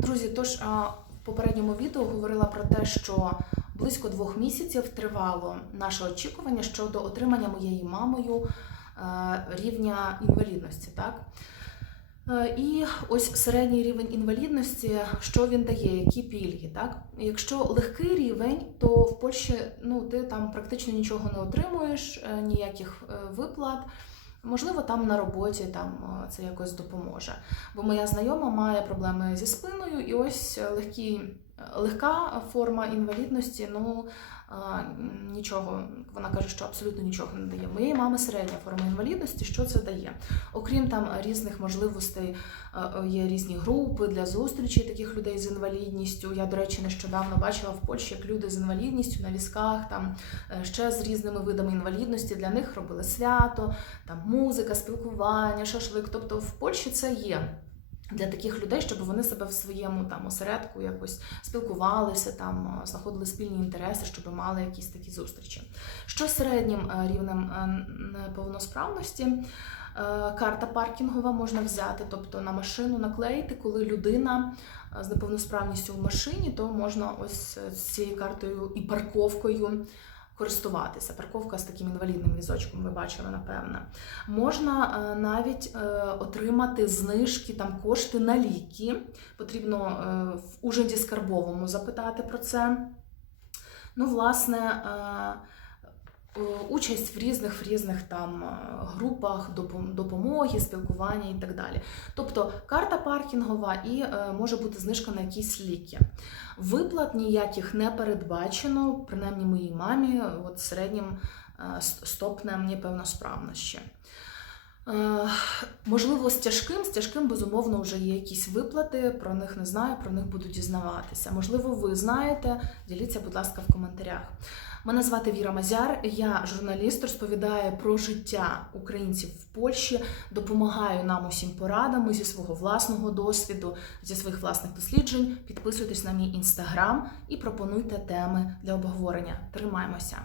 Друзі, тож в попередньому відео говорила про те, що близько двох місяців тривало наше очікування щодо отримання моєю мамою е, рівня інвалідності. Так? Е, І ось середній рівень інвалідності, що він дає, які пільги. Так? Якщо легкий рівень, то в Польщі ну, ти там практично нічого не отримуєш, е, ніяких виплат. Можливо, там на роботі там це якось допоможе. Бо моя знайома має проблеми зі спиною, і ось е, легкі, легка форма інвалідності, ну нічого, вона каже, що абсолютно нічого не дає. Моєї мами середня форма інвалідності, що це дає? Окрім там різних можливостей, є різні групи для зустрічі таких людей з інвалідністю. Я, до речі, нещодавно бачила в Польщі, як люди з інвалідністю на візках, там е, ще з різними видами інвалідності для них робили свято, там музика, спілкування, шашлик. Тобто в Польщі це є. Для таких людей, щоб вони себе в своєму там осередку якось спілкувалися, там е, знаходили спільні інтереси, щоб мали якісь такі зустрічі. Що середнім е, рівнем е, неповносправності? Карта паркінгова можна взяти, тобто на машину наклеїти, коли людина з неповносправністю в машині, то можна ось з цією картою і парковкою користуватися. Парковка з таким інвалідним візочком, ви бачили, напевно. Можна е, навіть е, отримати знижки, там кошти на ліки. Потрібно е, в ужаді скарбовому запитати про це. Ну, власне, участь в різних в різних там е, групах допомоги, спілкування і так далі. Тобто карта паркінгова і е, може бути знижка на якісь ліки. Виплат ніяких не передбачено, принаймні моїй мамі, от середнім стопнем, с- стопнем неповносправності. Е, Можливо, з тяжким, з тяжким, безумовно, вже є якісь виплати, про них не знаю, про них буду дізнаватися. Можливо, ви знаєте, діліться, будь ласка, в коментарях. Мене звати Віра Мазяр, я журналіст, розповідаю про життя українців в Польщі, допомагаю нам усім порадами зі свого власного досвіду, зі своїх власних досліджень. Підписуйтесь на мій інстаграм і пропонуйте теми для обговорення. Тримаємося!